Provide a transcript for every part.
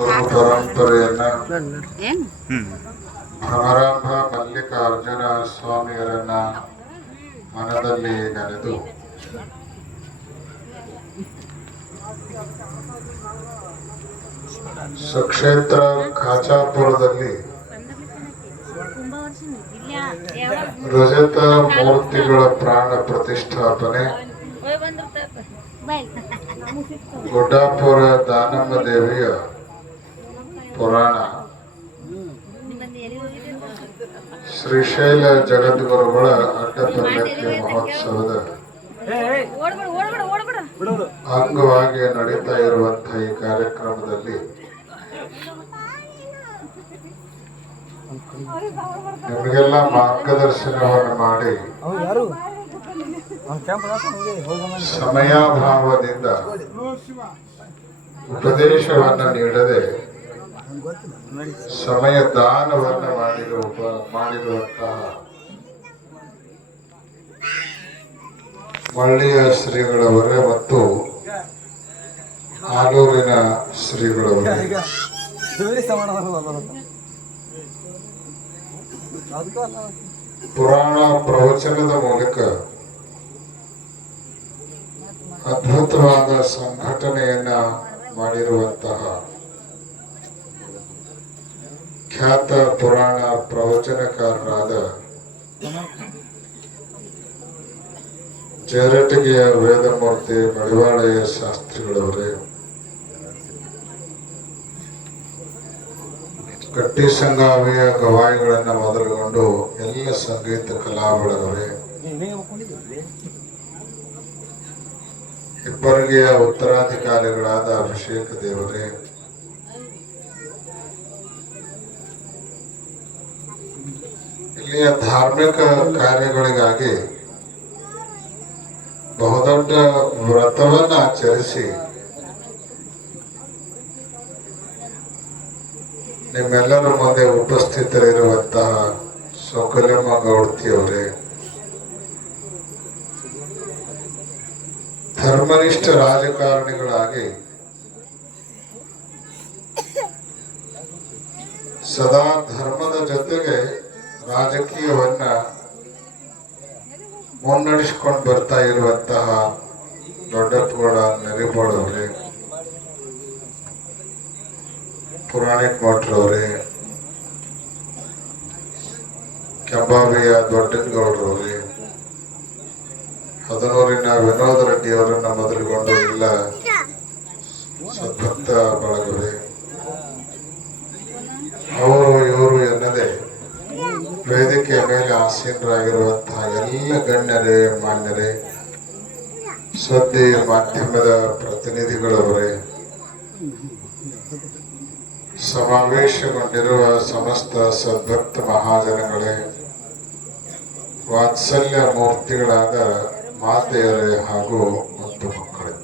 ಪರಂಪರೆಯನ್ನ ಭ್ರಮರಾಂಭ ಮಲ್ಲಿಕಾರ್ಜುನ ಸ್ವಾಮಿಯರನ್ನ ಮನದಲ್ಲಿ ನೆನೆದು ಸುಕ್ಷೇತ್ರ ಖಾಚಾಪುರದಲ್ಲಿ ರಜತ ಮೂರ್ತಿಗಳ ಪ್ರಾಣ ಪ್ರತಿಷ್ಠಾಪನೆ, ಗುಡ್ಡಾಪುರ ದಾನಮ್ಮ ದೇವಿಯ ಪುರಾಣ, ಶ್ರೀಶೈಲ ಜಗದ್ಗುರುಗಳ ಅಡ್ಡಪಲ್ಲಕ್ಕಿ ಮಹೋತ್ಸವದ ಅಂಗವಾಗಿ ನಡೀತಾ ಇರುವಂತಹ ಈ ಕಾರ್ಯಕ್ರಮದಲ್ಲಿ ನಿಮಗೆಲ್ಲ ಮಾರ್ಗದರ್ಶನವನ್ನು ಮಾಡಿ ಸಮಯಾಭಾವದಿಂದ ಉಪದೇಶವನ್ನು ನೀಡದೆ ಸಮಯ ದಾನವನ್ನು ಮಾಡಿರುವಂತಹ ಮಳ್ಳಿಯ ಶ್ರೀಗಳವರೇ ಮತ್ತು ಆಲೂರಿನ ಶ್ರೀಗಳವರೇ ಪುರಾಣ ಪ್ರವಚನದ ಮೂಲಕ ಅದ್ಭುತವಾದ ಸಂಘಟನೆಯನ್ನ ಮಾಡಿರುವಂತಹ ಖ್ಯಾತ ಪುರಾಣ ಪ್ರವಚನಕಾರರಾದ ಜೇರಟಗಿಯ ವೇದಮೂರ್ತಿ ಮಡಿವಾಳಯ್ಯ ಶಾಸ್ತ್ರಿಗಳವರೇ, ಕಟ್ಟಿ ಸಂಗಾವಿಯ ಗವಾಯಿಗಳನ್ನ ಮೊದಲುಗೊಂಡು ಎಲ್ಲ ಸಂಗೀತ ಕಲಾ ಬಳಗವೇ, ಇಬ್ಬರಿಗೆಯ ಉತ್ತರಾಧಿಕಾರಿಗಳಾದ ಅಭಿಷೇಕ ದೇವರೇ, ಇಲ್ಲಿಯ ಧಾರ್ಮಿಕ ಕಾರ್ಯಗಳಿಗಾಗಿ ಬಹುದೊಡ್ಡ ವ್ರತವನ್ನು ಆಚರಿಸಿ ನಿಮ್ಮೆಲ್ಲರ ಮುಂದೆ ಉಪಸ್ಥಿತರಿರುವಂತಹ ಸೌಕಲ್ಯಮ್ಮ ಗೌಡ್ತಿಯವರೇ, ಧರ್ಮನಿಷ್ಠ ರಾಜಕಾರಣಿಗಳಾಗಿ ಸದಾ ಧರ್ಮದ ಜೊತೆಗೆ ರಾಜಕೀಯವನ್ನ ಮುನ್ನಡೆಸಿಕೊಂಡು ಬರ್ತಾ ಇರುವಂತಹ ದೊಡ್ಡಪ್ಪಗೌಡ ನರಿಬೋಳವರೇ, ಪುರಾಣಿಕ್ ಮಠರವರೇ, ಕೆಂಬಾವಿಯ ದೊಡ್ಡನಗೌಡರವರೇ, ಹದನೂರಿನ ವಿನೋದ ರೆಡ್ಡಿಯವರನ್ನ ಮೊದಲುಗೊಂಡು ಎಲ್ಲ ಸದ್ಭಕ್ತ ಬಳಗವೇ, ಅವರು ಇವರು ಎನ್ನದೆ ವೇದಿಕೆಯ ಮೇಲೆ ಆಸೀನರಾಗಿರುವಂತಹ ಎಲ್ಲ ಗಣ್ಯರೇ, ಮಾನ್ಯರೇ, ಸುದ್ದಿ ಮಾಧ್ಯಮದ ಪ್ರತಿನಿಧಿಗಳವರೇ, ಸಮಾವೇಶಗೊಂಡಿರುವ ಸಮಸ್ತ ಸದ್ಭಕ್ತ ಮಹಾಜನಗಳೇ, ವಾತ್ಸಲ್ಯ ಮೂರ್ತಿಗಳಾದ ಮಾತೆಯರೇ ಹಾಗೂ ಮತ್ತು ಮಕ್ಕಳೇ,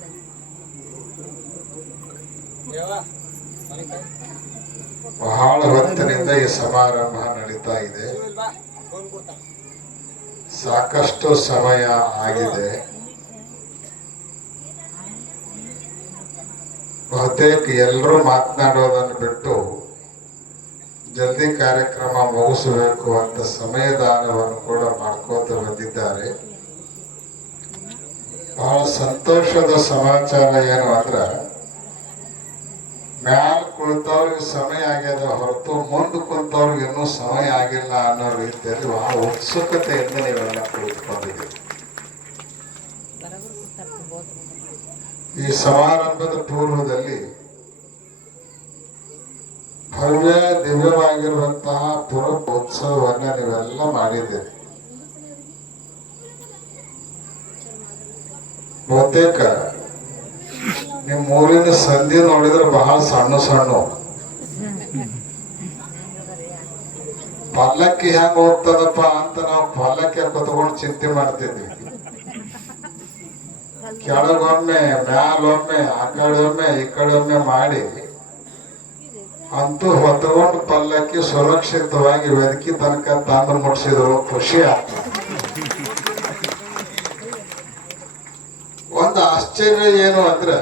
ಬಹಳ ಹೊತ್ತಿನಿಂದ ಈ ಸಮಾರಂಭ ನಡೀತಾ ಇದೆ. ಸಾಕಷ್ಟು ಸಮಯ ಆಗಿದೆ. ಬಹುತೇಕ ಎಲ್ಲರೂ ಮಾತನಾಡೋದನ್ನು ಬಿಟ್ಟು ಜಲ್ದಿ ಕಾರ್ಯಕ್ರಮ ಮುಗಿಸಬೇಕು ಅಂತ ಸಮಯದಾನವನ್ನು ಕೂಡ ಮಾಡ್ಕೋತ ಬಂದಿದ್ದಾರೆ. ಬಹಳ ಸಂತೋಷದ ಸಮಾಚಾರ ಏನು ಅಂದ್ರ, ಮ್ಯಾಲ ಕುಳಿತವ್ರಿಗೆ ಸಮಯ ಆಗ್ಯದ ಹೊರತು ಮುಂದೆ ಕುಂತವ್ರಿಗೆ ಇನ್ನೂ ಸಮಯ ಆಗಿಲ್ಲ ಅನ್ನೋ ರೀತಿಯಲ್ಲಿ ಬಹಳ ಉತ್ಸುಕತೆಯಿಂದ ನೀವೆಲ್ಲ ಕುಳಿತುಕೊಂಡಿದ್ದೀವಿ. ಈ ಸಮಾರಂಭದ ಪೂರ್ವದಲ್ಲಿ ಭವ್ಯ ದಿವ್ಯವಾಗಿರುವಂತಹ ಪುರ ಉತ್ಸವವನ್ನ ನೀವೆಲ್ಲ ಮಾಡಿದ್ದೀರಿ. ಬಹುತೇಕ ನಿಮ್ ಊರಿನ ಸಂಧಿ ನೋಡಿದ್ರೆ ಬಹಳ ಸಣ್ಣ ಸಣ್ಣ ಪಲ್ಲಕ್ಕಿ ಹೆಂಗ ಹೋಗ್ತದಪ್ಪ ಅಂತ ನಾವು ಪಲ್ಲಕ್ಕಿ ಕುತ್ಕೊಂಡು ಚಿಂತೆ ಮಾಡ್ತಿದ್ವಿ. ಕೆಳಗೊಮ್ಮೆ ಮ್ಯಾಲೊಮ್ಮೆ ಆ ಕಡೆ ಒಮ್ಮೆ ಈ ಕಡೆ ಒಮ್ಮೆ ಮಾಡಿ ಅಂತೂ ಹೊತ್ತಕೊಂಡು ಪಲ್ಲಕ್ಕಿ ಸುರಕ್ಷಿತವಾಗಿ ವೇದಿಕೆ ತನಕ ತಂದು ಮುಟ್ಟಿಸಿದ್ರು. ಖುಷಿ ಆಗ್ತದೆ. ಒಂದು ಆಶ್ಚರ್ಯ ಏನು ಅಂದ್ರೆ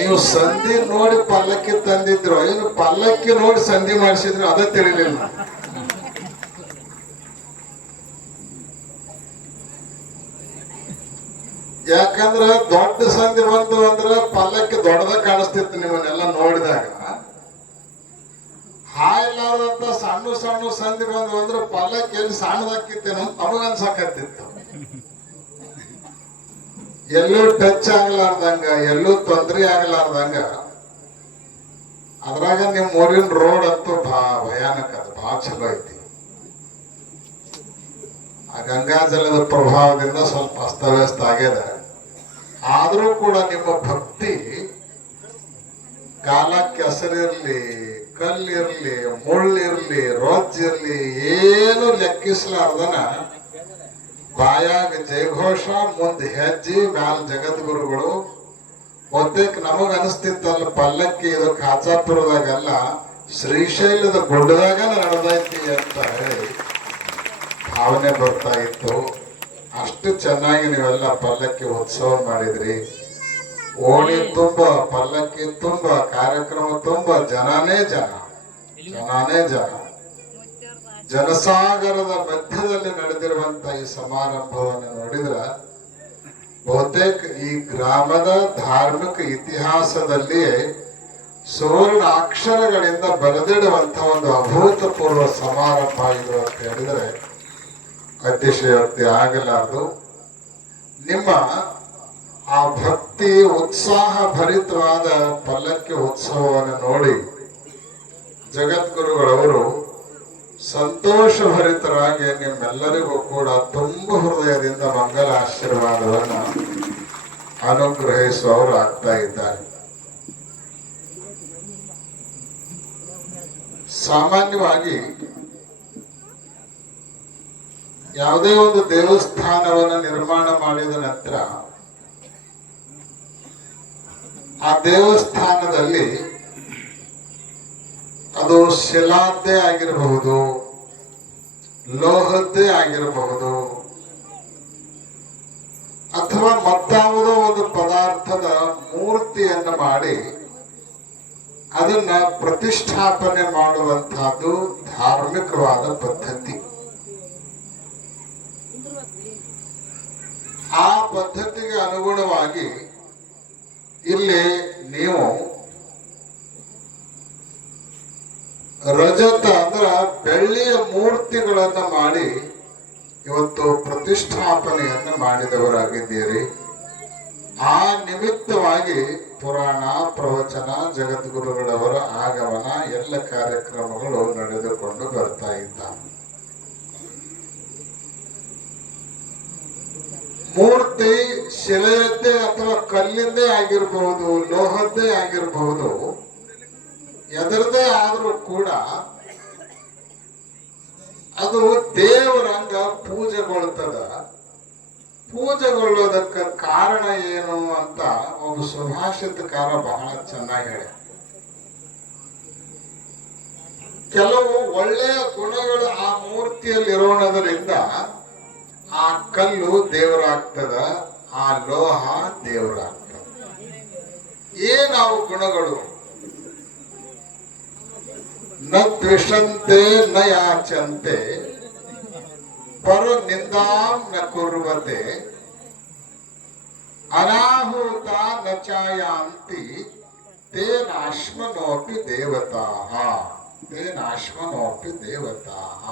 ನೀವು ಸಂಧಿ ನೋಡಿ ಪಲ್ಲಕ್ಕಿ ತಂದಿದ್ರು, ಏನು ಪಲ್ಲಕ್ಕಿ ನೋಡಿ ಸಂಧಿ ಮಾಡಿಸಿದ್ರು ಅದ ತಿಳಿಲಿಲ್ಲ. ಯಾಕಂದ್ರ ದೊಡ್ಡ ಸಂಧಿ ಬಂತು ಅಂದ್ರ ಪಲ್ಲಕ್ಕಿ ದೊಡ್ಡದಾಗ ಕಾಣಿಸ್ತಿತ್ತು ನಿಮ್ಮನ್ನೆಲ್ಲ ನೋಡಿದಾಗ. ಹಾಯ್ಲಾರ್ದಂತ ಸಣ್ಣ ಸಣ್ಣ ಸಂಧಿ ಬಂದು ಅಂದ್ರೆ ಪಲ್ಲಕ್ಕಿ ಎಲ್ಲಿ ಸಣ್ಣದಾಕಿತ್ತೇನೋ ಅವಾಗ ಅನ್ಸಾಕತ್ತಿತ್ತು. ಎಲ್ಲೂ ಟಚ್ ಆಗ್ಲಾರ್ದಂಗ, ಎಲ್ಲೂ ತೊಂದರೆ ಆಗ್ಲಾರ್ದಂಗ. ಅದ್ರಾಗ ನಿಮ್ ಊರಿನ ರೋಡ್ ಅಂತೂ ಭಯಾನಕ, ಅದು ಬಹಳ ಚಲೋ ಐತಿ. ಆ ಗಂಗಾಜಲದ ಪ್ರಭಾವದಿಂದ ಸ್ವಲ್ಪ ಅಸ್ತವ್ಯಸ್ತ ಆಗ್ಯದ. ಆದ್ರೂ ಕೂಡ ನಿಮ್ಮ ಭಕ್ತಿ ಕಾಲಕ್ಕೆ ಹೆಸರಿರ್ಲಿ, ಕಲ್ಲಿರ್ಲಿ, ಮುಳ್ಳಿರ್ಲಿ, ರೊಜ್ಜಿರ್ಲಿ ಏನು ಲೆಕ್ಕಿಸ್ಲಾರ್ದನ ಬಾಯಾಗ ಜಯಘೋಷ, ಮುಂದೆ ಹೆಜ್ಜೆ, ಮ್ಯಾಲ ಜಗದ್ಗುರುಗಳು. ಬಹುತೇಕ ನಮಗ ಅನಿಸ್ತಿತ್ತಲ್ಲ ಪಲ್ಲಕ್ಕಿ ಇದು ಖಾಚಾಪುರದಾಗಲ್ಲ ಶ್ರೀಶೈಲದ ಗುಡ್ಡದಾಗ ನಡೆದೈತಿ ಅಂತ ಹೇಳಿ ಭಾವನೆ ಬರ್ತಾ ಇತ್ತು. ಅಷ್ಟು ಚೆನ್ನಾಗಿ ನೀವೆಲ್ಲ ಪಲ್ಲಕ್ಕಿ ಉತ್ಸವ ಮಾಡಿದ್ರಿ. ಓಣಿ ತುಂಬ, ಪಲ್ಲಕ್ಕಿ ತುಂಬ, ಕಾರ್ಯಕ್ರಮ ತುಂಬ, ಜನನೇ ಜನ, ಜನನೇ ಜನ. ಜನಸಾಗರದ ಮಧ್ಯದಲ್ಲಿ ನಡೆದಿರುವಂತ ಈ ಸಮಾರಂಭವನ್ನು ನೋಡಿದ್ರ ಬಹುತೇಕ ಈ ಗ್ರಾಮದ ಧಾರ್ಮಿಕ ಇತಿಹಾಸದಲ್ಲಿಯೇ ಸುವರ್ಣ ಅಕ್ಷರಗಳಿಂದ ಬರೆದಿಡುವಂತ ಒಂದು ಅಭೂತಪೂರ್ವ ಸಮಾರಂಭ ಇದು ಅಂತ ಹೇಳಿದ್ರೆ ಅತಿಶಯೋಕ್ತಿ ಆಗಲಾರದು. ನಿಮ್ಮ ಆ ಭಕ್ತಿ ಉತ್ಸಾಹ ಭರಿತವಾದ ಪಲ್ಲಕ್ಕಿ ಉತ್ಸವವನ್ನು ನೋಡಿ ಜಗದ್ಗುರುಗಳವರು ಸಂತೋಷ ಭರಿತರಾಗಿ ನಿಮ್ಮೆಲ್ಲರಿಗೂ ಕೂಡ ತುಂಬ ಹೃದಯದಿಂದ ಮಂಗಲ ಆಶೀರ್ವಾದವನ್ನು ಅನುಗ್ರಹಿಸುವವರು ಆಗ್ತಾ ಇದ್ದಾರೆ. ಸಾಮಾನ್ಯವಾಗಿ ಯಾವುದೇ ಒಂದು ದೇವಸ್ಥಾನವನ್ನು ನಿರ್ಮಾಣ ಮಾಡಿದ ನಂತರ ಆ ದೇವಸ್ಥಾನದಲ್ಲಿ ಅದು ಶಿಲಾದ್ದೇ ಆಗಿರಬಹುದು, ಲೋಹದ್ದೇ ಆಗಿರಬಹುದು, ಅಥವಾ ಮತ್ತಾವುದೋ ಒಂದು ಪದಾರ್ಥದ ಮೂರ್ತಿಯನ್ನು ಮಾಡಿ ಅದನ್ನ ಪ್ರತಿಷ್ಠಾಪನೆ ಮಾಡುವಂತಹದ್ದು ಧಾರ್ಮಿಕವಾದ ಪದ್ಧತಿ. ಆ ಪದ್ಧತಿಗೆ ಅನುಗುಣವಾಗಿ ಇಲ್ಲಿ ನೀವು ರಜತ ಅಂದ್ರ ಬೆಳ್ಳಿಯ ಮೂರ್ತಿಗಳನ್ನ ಮಾಡಿ ಇವತ್ತು ಪ್ರತಿಷ್ಠಾಪನೆಯನ್ನು ಮಾಡಿದವರಾಗಿದ್ದೀರಿ. ಆ ನಿಮಿತ್ತವಾಗಿ ಪುರಾಣ, ಪ್ರವಚನ, ಜಗದ್ಗುರುಗಳವರ ಆಗಮನ ಎಲ್ಲ ಕಾರ್ಯಕ್ರಮಗಳು ನಡೆದುಕೊಂಡು ಬರ್ತಾ ಇದ್ದಾವೆ. ಮೂರ್ತಿ ಶಿಲೆಯದ್ದೇ ಅಥವಾ ಕಲ್ಲಿಂದೇ ಆಗಿರಬಹುದು, ಲೋಹದ್ದೇ ಆಗಿರಬಹುದು, ಎದರದೇ ಆದ್ರೂ ಕೂಡ ಅದು ದೇವರಂಗ ಪೂಜೆಗೊಳ್ತದ. ಪೂಜೆಗೊಳ್ಳೋದಕ್ಕ ಕಾರಣ ಏನು ಅಂತ ಒಬ್ಬ ಸುಭಾಷಿತಕಾರ ಬಹಳ ಚೆನ್ನಾಗಿ ಹೇಳ. ಕೆಲವು ಒಳ್ಳೆಯ ಗುಣಗಳು ಆ ಮೂರ್ತಿಯಲ್ಲಿ ಇರೋಣದರಿಂದ ಆ ಕಲ್ಲು ದೇವರಾಗ್ತದ, ಆ ಲೋಹ ದೇವರಾಗ್ತದ. ಏನಾವು ಗುಣಗಳು? ನ ದ್ವಿಷಂತೆ ನ ಯಾಚಂತೆ ಪರ ನಿಂದಾಂ ನ ಕುರ್ವತೆ ಅನಾಹುತ ನ ಚಾಯಾಂತಿ ತೇನಾಶ್ಮನೋಪಿ ದೇವತಾಃ ತೇನಾಶ್ಮನೋಪಿ ದೇವತಾಃ.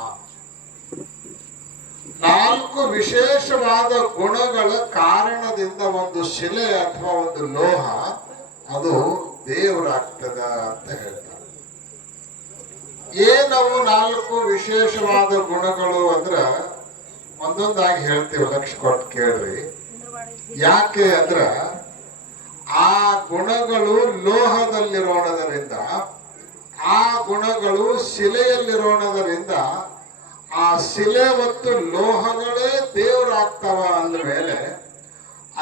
ನಾಲ್ಕು ವಿಶೇಷವಾದ ಗುಣಗಳ ಕಾರಣದಿಂದ ಒಂದು ಶಿಲೆ ಅಥವಾ ಒಂದು ಲೋಹ ಅದು ದೇವರಾಗ್ತದ ಅಂತ ಹೇಳ್ತಾರೆ. ಏನವು ನಾಲ್ಕು ವಿಶೇಷವಾದ ಗುಣಗಳು ಅಂದ್ರ ಒಂದೊಂದಾಗಿ ಹೇಳ್ತೀವಿ, ಲಕ್ಷ ಕೊಟ್ಟು ಕೇಳ್ರಿ. ಯಾಕೆ ಅಂದ್ರ ಆ ಗುಣಗಳು ಲೋಹದಲ್ಲಿರೋಣದರಿಂದ, ಆ ಗುಣಗಳು ಶಿಲೆಯಲ್ಲಿರೋಣದರಿಂದ, ಆ ಶಿಲೆ ಮತ್ತು ಲೋಹಗಳೇ ದೇವರಾಗ್ತವ ಅಂದಮೇಲೆ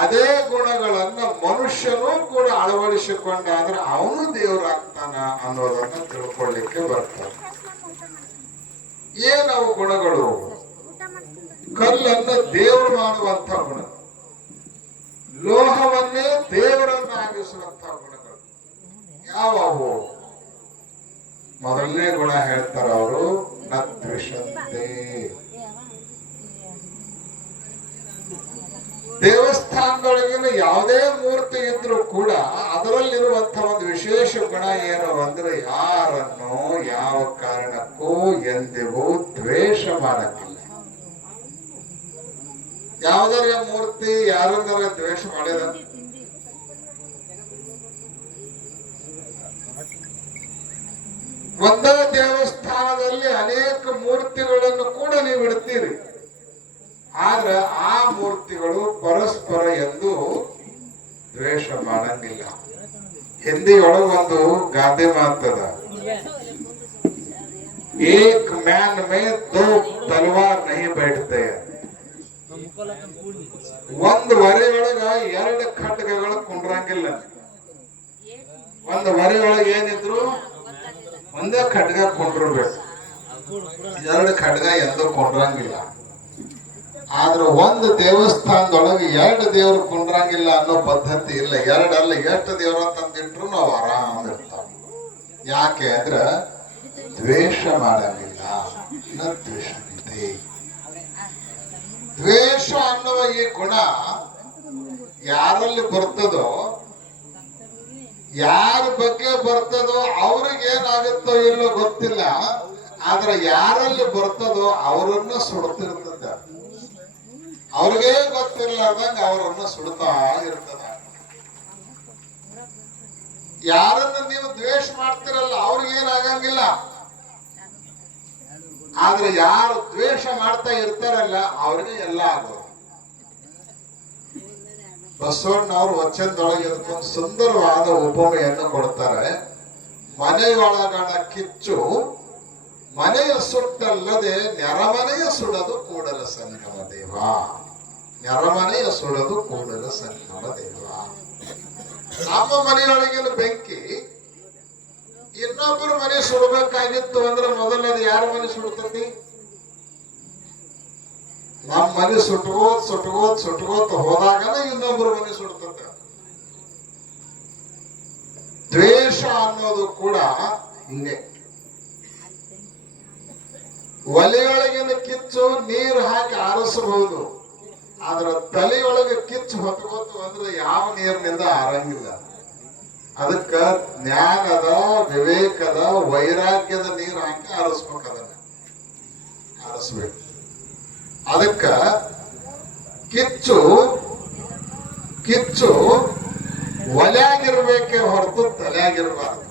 ಅದೇ ಗುಣಗಳನ್ನ ಮನುಷ್ಯನೂ ಕೂಡ ಅಳವಡಿಸಿಕೊಂಡಾದ್ರೆ ಅವನು ದೇವರಾಗ್ತಾನ ಅನ್ನೋದನ್ನ ತಿಳ್ಕೊಳ್ಳಿಕ್ಕೆ ಬರ್ತಾನೆ. ಏನವು ಗುಣಗಳು? ಕಲ್ಲನ್ನ ದೇವರು ಮಾಡುವಂತ ಗುಣ, ಲೋಹವನ್ನೇ ದೇವರನ್ನಾಗಿಸುವಂತ ಗುಣಗಳು. ಯಾವವು? ಮೊದಲನೇ ಗುಣ ಹೇಳ್ತಾರ ಅವರು, ನ ದ್ವಿಷಂತೆ. ದೇವಸ್ಥಾನದೊಳಗಿನ ಯಾವುದೇ ಮೂರ್ತಿ ಇದ್ರೂ ಕೂಡ ಅದರಲ್ಲಿರುವಂತಹ ಒಂದು ವಿಶೇಷ ಗುಣ ಏನು ಅಂದ್ರೆ ಯಾರನ್ನು ಯಾವ ಕಾರಣಕ್ಕೂ ಎಂದಿಗೂ ದ್ವೇಷ ಮಾಡಕ್ಕಿಲ್ಲ. ಯಾವುದರ ಮೂರ್ತಿ ಯಾರನ್ನಾರ ದ್ವೇಷ ಮಾಡಿದ? ಒಂದೇ ದೇವಸ್ಥಾನದಲ್ಲಿ ಅನೇಕ ಮೂರ್ತಿಗಳನ್ನು ಕೂಡ ನೀವು ಇಡ್ತೀರಿ, ಆದ್ರೆ ಆ ಮೂರ್ತಿಗಳು ಪರಸ್ಪರ ಎಂದು ದ್ವೇಷ ಮಾಡಂಗಿಲ್ಲ. ಹಿಂದಿಯೊಳಗೆ ಒಂದು ಗಾದೆ ಮಾತದ, ಏಕ್ ಮ್ಯಾನ್ ಮೇ ದೋ ತಲವಾರ್ ನಹಿ ಬೈಠತೆ. ಒಂದು ವರೆಯೊಳಗ ಎರಡು ಖಡ್ಗಗಳು ಕುಂಡ್ರಂಗಿಲ್ಲ. ಒಂದು ವರೆಯೊಳಗೆ ಏನಿದ್ರು ಒಂದೇ ಖಡ್ಗ ಕೊಂಡ್ರಬೇಕು, ಎರಡು ಖಡ್ಗ ಎಂದು ಕೊಂಡ್ರಂಗಿಲ್ಲ. ಆದ್ರೆ ಒಂದು ದೇವಸ್ಥಾನದೊಳಗೆ ಎರಡು ದೇವರು ಕುಂಡ್ರಂಗಿಲ್ಲ ಅನ್ನೋ ಪದ್ಧತಿ ಇಲ್ಲ. ಎರಡಲ್ಲ, ಎಷ್ಟು ದೇವ್ರ ತಂದಿಟ್ರು ನಾವು ಆರಾಮ ಇರ್ತಾವ. ಯಾಕೆ ಅಂದ್ರ ದ್ವೇಷ ಮಾಡಂಗಿಲ್ಲ. ದ್ವೇಷವಿದೆ. ದ್ವೇಷ ಅನ್ನುವ ಈ ಗುಣ ಯಾರಲ್ಲಿ ಬರ್ತದೋ, ಯಾರ ಬಗ್ಗೆ ಬರ್ತದೋ ಅವ್ರಿಗೆ ಏನಾಗುತ್ತೋ ಇಲ್ಲೋ ಗೊತ್ತಿಲ್ಲ, ಆದ್ರೆ ಯಾರಲ್ಲಿ ಬರ್ತದೋ ಅವರನ್ನ ಸುಡ್ತಿರ್ತದ. ಅವ್ರಿಗೆ ಗೊತ್ತಿರ್ಲಾರ್ದಂಗ ಅವರನ್ನ ಸುಡ್ತಾ ಇರ್ತದ. ಯಾರನ್ನ ನೀವು ದ್ವೇಷ ಮಾಡ್ತಿರಲ್ಲ ಅವ್ರಿಗೆ ಏನಾಗಂಗಿಲ್ಲ, ಆದ್ರೆ ಯಾರು ದ್ವೇಷ ಮಾಡ್ತಾ ಇರ್ತಾರಲ್ಲ ಅವ್ರಿಗೆ ಎಲ್ಲ ಆಗೋದು. ಬಸವಣ್ಣವ್ರು ವಚನದೊಳಗೆ ಇದಕ್ಕೊಂದು ಸುಂದರವಾದ ಉಪಮೆಯನ್ನು ಕೊಡ್ತಾರೆ. ಮನೆಯೊಳಗಣ ಕಿಚ್ಚು ಮನೆಯ ಸುಟ್ಟಲ್ಲದೆ ನೆರಮನೆಯ ಸುಡದು ಕೂಡಲ ಸಂಗಮ ದೇವ. ನೆರಮನೆಯ ಸುಡದು ಕೂಡಲ ಸಂಗಮ ದೇವ. ನಮ್ಮ ಮನೆಯೊಳಗಿನ ಬೆಂಕಿ ಇನ್ನೊಬ್ಬರ ಮನೆ ಸುಡಬೇಕಾಗಿತ್ತು ಅಂದ್ರೆ ಮೊದಲದು ಯಾರ ಮನೆ ಸುಡ್ತತಿ? ನಮ್ಮ ಮನೆ ಸುಟ್ಕೋತ್ ಹೋದಾಗನ ಇನ್ನೊಬ್ಬರ ಮನೆ ಸುಡ್ತದ. ದ್ವೇಷ ಅನ್ನೋದು ಕೂಡ ಹಿಂಗೆ. ಒಲೆಯೊಳಗಿನ ಕಿಚ್ಚು ನೀರು ಹಾಕಿ ಆರಿಸಬಹುದು, ಆದ್ರ ತಲೆಯೊಳಗೆ ಕಿಚ್ಚು ಹೊತ್ಕೋತು ಅಂದ್ರೆ ಯಾವ ನೀರಿನಿಂದ ಆರಂಗಿಲ್ಲ. ಅದಕ್ಕ ಜ್ಞಾನದ, ವಿವೇಕದ, ವೈರಾಗ್ಯದ ನೀರು ಹಾಕಿ ಆರಿಸ್ಬೇಕು. ಅದನ್ನ ಆರಿಸ್ಬೇಕು. ಅದಕ್ಕ ಕಿಚ್ಚು ಒಲೆಯಾಗಿರ್ಬೇಕೆ ಹೊರತು ತಲೆಯಾಗಿರ್ಬಾರ್ದು.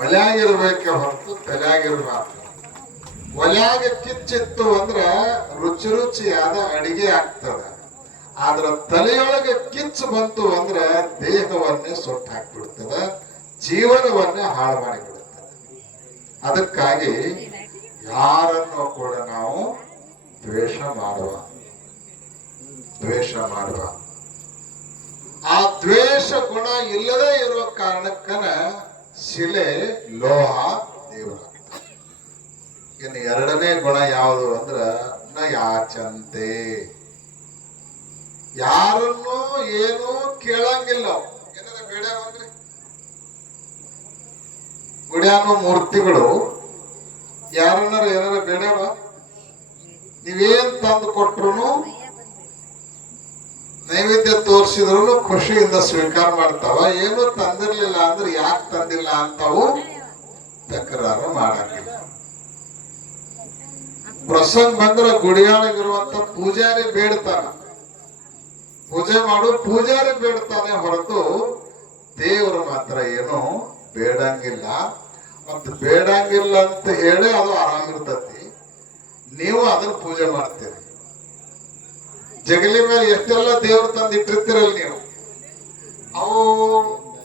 ಒಲೆಯಾಗಿರ್ಬೇಕೆ ಹೊರತು ತಲೆಯಾಗಿರ್ಬಾರ್ದು. ಒಲೆಯಾಗ ಕಿಚ್ಚಿತ್ತು ಅಂದ್ರ ರುಚಿ ರುಚಿಯಾದ ಅಡಿಗೆ ಆಗ್ತದ. ಆದ್ರ ತಲೆಯೊಳಗೆ ಕಿಚ್ಚು ಬಂತು ಅಂದ್ರ ದೇಹವನ್ನೇ ಸುಟ್ಟು ಹಾಕ್ಬಿಡ್ತದ, ಜೀವನವನ್ನೇ ಹಾಳು ಮಾಡಿಬಿಡುತ್ತದೆ. ಅದಕ್ಕಾಗಿ ಯಾರನ್ನು ಕೂಡ ನಾವು ದ್ವೇಷ ಮಾಡುವ ಆ ದ್ವೇಷ ಗುಣ ಇಲ್ಲದೆ ಇರುವ ಕಾರಣಕ್ಕನ ಶಿಲೆ ಲೋಹ ದೇವರ. ಇನ್ನು ಎರಡನೇ ಗುಣ ಯಾವುದು ಅಂದ್ರ ನ ಯಾಚಂತೆ. ಯಾರನ್ನು ಏನೂ ಕೇಳಂಗಿಲ್ಲ. ಏನಾರ ಬೇಡ ಅಂದ್ರೆ ಗುಡಿಯಾನೋ ಮೂರ್ತಿಗಳು ಯಾರನ್ನಾರ ಏನಾರ ಬೇಡವ ನೀವೇನ್ ತಂದು ಕೊಟ್ರು ನೈವೇದ್ಯ ತೋರಿಸಿದ್ರು ಖುಷಿಯಿಂದ ಸ್ವೀಕಾರ ಮಾಡ್ತಾವ. ಏನು ತಂದಿರ್ಲಿಲ್ಲ ಅಂದ್ರೆ ಯಾಕೆ ತಂದಿಲ್ಲ ಅಂತಾವು ತಕರಾರು ಮಾಡಂಗಿಲ್ಲ. ಪ್ರಸಂಗ ಬಂದ್ರೆ ಗುಡಿಯಾಳಗಿರುವಂತ ಪೂಜಾರಿ ಬೇಡ್ತಾನ, ಪೂಜೆ ಮಾಡು ಪೂಜಾರಿ ಬೇಡ್ತಾನೆ ಹೊರತು ದೇವರು ಮಾತ್ರ ಏನು ಬೇಡಂಗಿಲ್ಲ. ಮತ್ತು ಬೇಡಂಗಿಲ್ಲ ಅಂತ ಹೇಳಿ ಅದು ಆರಾಮಿರ್ತತಿ. ನೀವು ಅದನ್ನ ಪೂಜೆ ಮಾಡ್ತೀರಿ. ಜಗಲಿ ಮೇಲೆ ಎಷ್ಟೆಲ್ಲ ದೇವ್ರು ತಂದಿಟ್ಟಿರ್ತೀರಲ್ಲ ನೀವು, ಅವು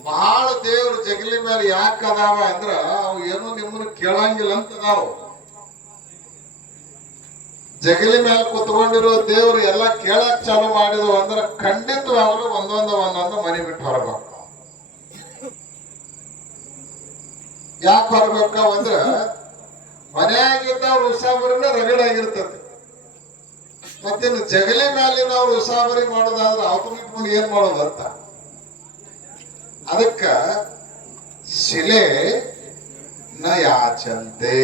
ಬಹಳ ದೇವ್ರು ಜಗಲಿ ಮೇಲೆ ಯಾಕೆ ಅದಾವ ಅಂದ್ರ ಅವು ಏನು ನಿಮ್ಮನ್ನ ಕೇಳಂಗಿಲ್ಲ ಅಂತ ಅದಾವು. ಜಗಲಿ ಮೇಲೆ ಕುತ್ಕೊಂಡಿರೋ ದೇವ್ರು ಎಲ್ಲ ಕೇಳಕ್ ಚಾಲು ಮಾಡಿದ್ವು ಅಂದ್ರೆ ಖಂಡಿತವಾಗ್ಲೂ ಒಂದೊಂದು ಮನೆ ಬಿಟ್ಟು ಹೊರಬೇಕು. ಯಾಕೆ ಹೊರಬೇಕ ಅಂದ್ರ ಮನೆಯಾಗಿದ್ದವ್ರು ಉಸಾಬರಿನ ರಗಡಾಗಿರ್ತದೆ. ಮತ್ತಿನ್ನು ಜಗಲಿ ಮೇಲಿನ ಅವ್ರು ಉಸಾಬರಿ ಮಾಡೋದಾದ್ರೆ ಅವ್ರ ಏನ್ ಮಾಡೋದಂತ. ಅದಕ್ಕ ಶಿಲೆ ನ ಯಾಚಂತೆ,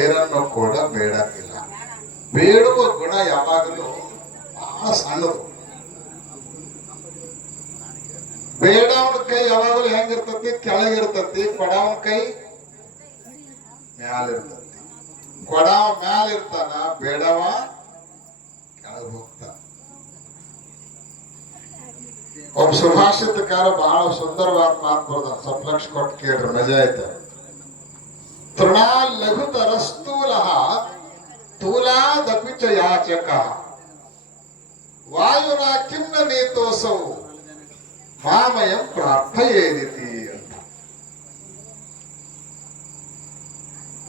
ಏನನ್ನು ಕೂಡ ಬೇಡಂಗಿಲ್ಲ. ಬೇಡುವ ಗುಣ ಯಾವಾಗಲೂ ಬಹಳ ಸಣ್ಣದು. ಬೇಡವನ ಕೈ ಯಾವಾಗಲೂ ಹೆಂಗಿರ್ತತಿ? ಕೆಳಗಿರ್ತತಿ. ಕೊಡವನ ಕೈ ಮ್ಯಾಲಿರ್ತತಿ. ಕೊಡವ ಮ್ಯಾಲ ಇರ್ತಾನ, ಬೇಡವ ಕೆಳಗೆ ಹೋಗ್ತಾನ. ಒಬ್ಬ ಸುಭಾಷಿತಕಾರ ಬಹಳ ಸುಂದರವಾದ ಮಾತು ಬರ್ದ, ಸ್ವಲ್ಪ ಲಕ್ಷ ಕೊಟ್ಟು ಕೇಳ್ರಿ, ಮಜಾ ಆಯ್ತ. ತೃಣಾ ಲಘುತರಸ್ತೂಲ ತೂಲಾದಪಿ ಚ ಯಾಚಕ ವಾಯುನ ಕಿನ್ನ ನೀತೋಸೌ ಮಾಮಯಂ ಪ್ರಾರ್ಥಯೇದಿತಿ ಅಂತ.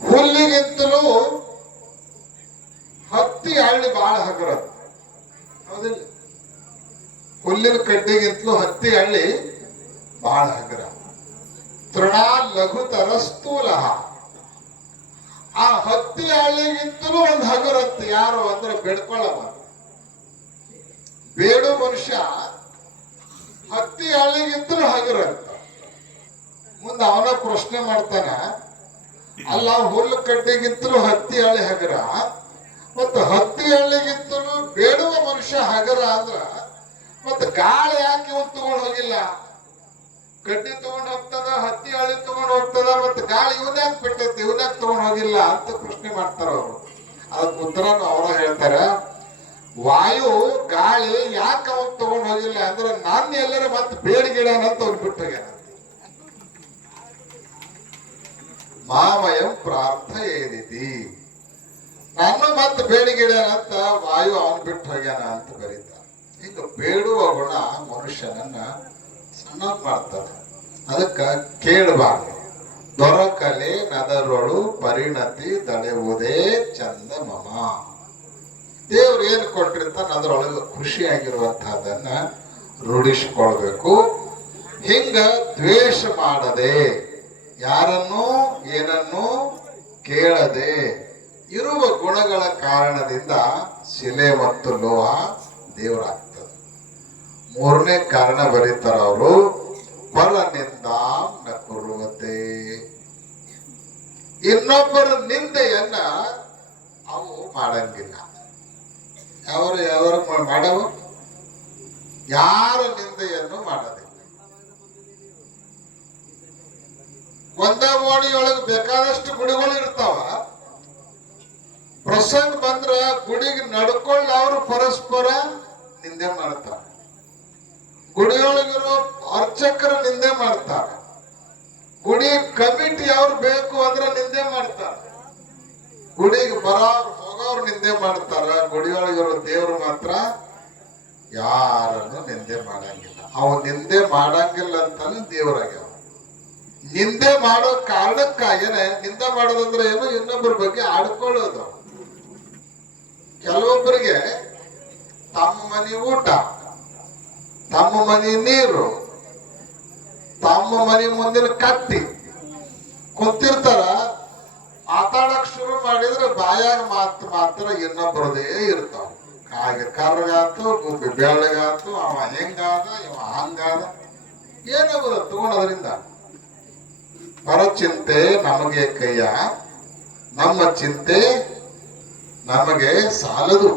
ಹುಲ್ಲಿಗಿಂತಲೂ ಹತ್ತಿ ಹಳ್ಳಿ ಬಹಳ ಹಗರದು, ಹೌದಿಲ್ಲ? ಹುಲ್ಲಿನ ಕಡ್ಡಿಗಿಂತಲೂ ಹತ್ತಿ ಹಳ್ಳಿ ಬಹಳ ಹಗರ. ತೃಣಾ ಲಘುತರಸ್ತೂಲ, ಆ ಹತ್ತಿ ಹಳ್ಳಿಗಿಂತಲೂ ಒಂದು ಹಗುರತ್ತು. ಯಾರು ಅಂದ್ರೆ ಬೇಡ್ಕೊಳ್ಳವ. ಬೇಡು ಮನುಷ್ಯ ಹತ್ತಿ ಹಳ್ಳಿಗಿಂತಲೂ ಹಗುರತ್ತ. ಮುಂದೆ ಅವನ ಪ್ರಶ್ನೆ ಮಾಡ್ತಾನ, ಅಲ್ಲ ಹುಲ್ಲು ಕಡ್ಡಿಗಿಂತಲೂ ಹತ್ತಿ ಹಳ್ಳಿ ಹಗರ, ಮತ್ತು ಹತ್ತಿ ಹಳ್ಳಿಗಿಂತಲೂ ಬೇಡುವ ಮನುಷ್ಯ ಹಗರ ಅಂದ್ರ ಮತ್ತೆ ಗಾಳಿ ಯಾಕೆ ಇವನು ತಗೊಂಡು ಹೋಗಿಲ್ಲ? ಕಡ್ಡಿ ತಗೊಂಡು ಹೋಗ್ತದ, ಹತ್ತಿ ಹಳ್ಳಿ ತಗೊಂಡು ಹೋಗ್ತದ, ಮತ್ತೆ ಗಾಳಿ ಇವನ್ಯಾಕ ಬಿಟ್ಟೈತಿ, ಇವನ್ಯಾಕ ತಗೊಂಡು ಹೋಗಿಲ್ಲ ಅಂತ ಪ್ರಶ್ನೆ ಮಾಡ್ತಾರ ಅವರು. ಅದಕ್ಕೆ ಉತ್ತರನು ಅವರ ಹೇಳ್ತಾರ, ವಾಯು ಗಾಳಿ ಯಾಕೆ ಅವನ್ ತಗೊಂಡು ಹೋಗಿಲ್ಲ ಅಂದ್ರೆ ನಾನು ಎಲ್ಲರ ಮತ್ತೆ ಬೇಡಿಗಿಡನಂತ ಅವ್ನು ಬಿಟ್ಟು ಹೋಗ್ಯಾನ. ಮಾಮಯಂ ಪ್ರಾರ್ಥಯೇದಿತಿ, ನಾನು ಮತ್ತೆ ಬೇಡಿಗಿಡನಂತ ವಾಯು ಅವನ್ ಬಿಟ್ಟು ಹೋಗ್ಯಾನ ಅಂತ ಬರೀತ. ಈಗ ಬೇಡುವ ಗುಣ ಮನುಷ್ಯನನ್ನ ಸಣ್ಣ ಮಾಡ್ತದೆ. ಅದಕ್ಕ ಕೇಳಬಾರ್ದು. ದೊರಕಲೆ ನದರೊಳು ಪರಿಣತಿ ದಳೆಯುವುದೇ ಚಂದ ಮಮ. ದೇವ್ರು ಏನು ಕೊಟ್ಟಿರ್ತಾನ ಅದರೊಳಗೆ ಖುಷಿಯಾಗಿರುವಂತಹದನ್ನ ರೂಢಿಸಿಕೊಳ್ಬೇಕು. ಹಿಂಗ ದ್ವೇಷ ಮಾಡದೆ, ಯಾರನ್ನೂ ಏನನ್ನೂ ಕೇಳದೆ ಇರುವ ಗುಣಗಳ ಕಾರಣದಿಂದ ಶಿಲೆ ಮತ್ತು ಲೋಹ ದೇವರಾಗ್ತದೆ. ಮೂರನೇ ಕಾರಣ ಬರೀತಾರ ಅವರು, ಪರನಿಂದ ನ ಕುರುವತೆ. ಇನ್ನೊಬ್ಬರ ನಿಂದೆಯನ್ನ ಅವು ಮಾಡಂಗಿಲ್ಲ. ಯಾರು ಮಾಡವು? ಯಾರ ನಿಂದೆಯನ್ನು ಮಾಡೋದಿಲ್ಲ. ಒಂದೇ ಓಣಿಯೊಳಗೆ ಬೇಕಾದಷ್ಟು ಗುಡಿಗಳು ಇರ್ತಾವ. ಪ್ರಸಂಗ ಬಂದ್ರ ಗುಡಿಗೆ ನಡ್ಕೊಳ್ಳ ಅವರು ಪರಸ್ಪರ ನಿಂದೆ ಮಾಡ್ತಾರ. ಗುಡಿಯೊಳಗಿರೋ ಅರ್ಚಕರ ನಿಂದೆ ಮಾಡ್ತಾರ. ಗುಡಿ ಕಮಿಟಿ ಅವ್ರು ಬೇಕು ಅಂದ್ರೆ ನಿಂದೆ ಮಾಡ್ತಾರ. ಗುಡಿಗೆ ಬರೋರು ಹೋಗೋರು ನಿಂದೆ ಮಾಡ್ತಾರ. ಗುಡಿಯೊಳಗಿರೋ ದೇವ್ರು ಮಾತ್ರ ಯಾರನ್ನು ನಿಂದೆ ಮಾಡಂಗಿಲ್ಲ. ಅವ ನಿಂದೆ ಮಾಡಂಗಿಲ್ಲ ಅಂತಾನೆ ದೇವರಾಗ್ಯಾವ. ನಿಂದೆ ಮಾಡೋ ಕಾರಣಕ್ಕಾಗೇನೆ, ನಿಂದೆ ಮಾಡೋದಂದ್ರೆ ಏನು? ಇನ್ನೊಬ್ಬರ ಬಗ್ಗೆ ಆಡ್ಕೊಳ್ಳೋದು. ಕೆಲವೊಬ್ಬರಿಗೆ ತಮ್ಮ ಮನೆ ಊಟ, ತಮ್ಮ ಮನೆ ನೀರು, ತಮ್ಮ ಮನೆ ಮುಂದಿನ ಕಟ್ಟಿ ಕುಂತಿರ್ತಾರ. ಮಾತಾಡಕ್ ಶುರು ಮಾಡಿದ್ರೆ ಬಾಯಾಗ ಮಾತ್ರ ಇನ್ನೊಬ್ಬರದೇ ಇರ್ತಾವ. ಹಾಗೆ ಕರ್ಗಾತು, ಗುಬ್ಬಿ ಬೆಳ್ಳಗಾತು, ಅವ ಹೆಂಗಾದ, ಇವ ಹಂಗಾದ, ಏನಾಗುದ ತಗೊಂಡದ್ರಿಂದ. ಪರಚಿಂತೆ ನಮಗೆ ಕೈಯ, ನಮ್ಮ ಚಿಂತೆ ನಮಗೆ ಸಾಲದು.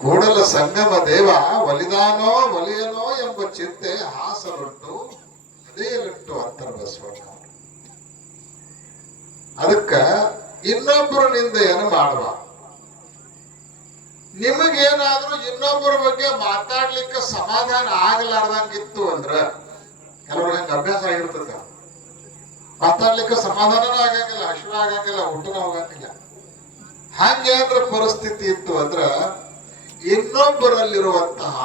ಕೂಡಲ ಸಂಗಮ ದೇವ ಒಲಿದಾನೋ ಒಲಿಯನೋ ಎಂಬ ಚಿಂತೆ ಹಾಸರುಂಟು ಅದೇಲಿಟ್ಟು ಅಂತರ ಬಸವಣ್ಣ. ಅದಕ್ಕ ಇನ್ನೊಬ್ಬರ ನಿಂದೆಯನ್ನು ಮಾಡುವ. ನಿಮಗೇನಾದ್ರೂ ಇನ್ನೊಬ್ಬರ ಬಗ್ಗೆ ಮಾತಾಡ್ಲಿಕ್ಕೆ ಸಮಾಧಾನ ಆಗಲಾರ್ದಂಗಿತ್ತು ಅಂದ್ರ, ಕೆಲವ್ರಿಗೆ ಹಂಗ ಅಭ್ಯಾಸ ಆಗಿರ್ತದ. ಮಾತಾಡ್ಲಿಕ್ಕೆ ಸಮಾಧಾನನೂ ಆಗಂಗಿಲ್ಲ, ಹಸಿವು ಆಗಂಗಿಲ್ಲ, ಊಟನೂ ಹೋಗಂಗಿಲ್ಲ. ಹಂಗೇನ್ರ ಪರಿಸ್ಥಿತಿ ಇತ್ತು ಅಂದ್ರ ಇನ್ನೊಬ್ಬರಲ್ಲಿರುವಂತಹ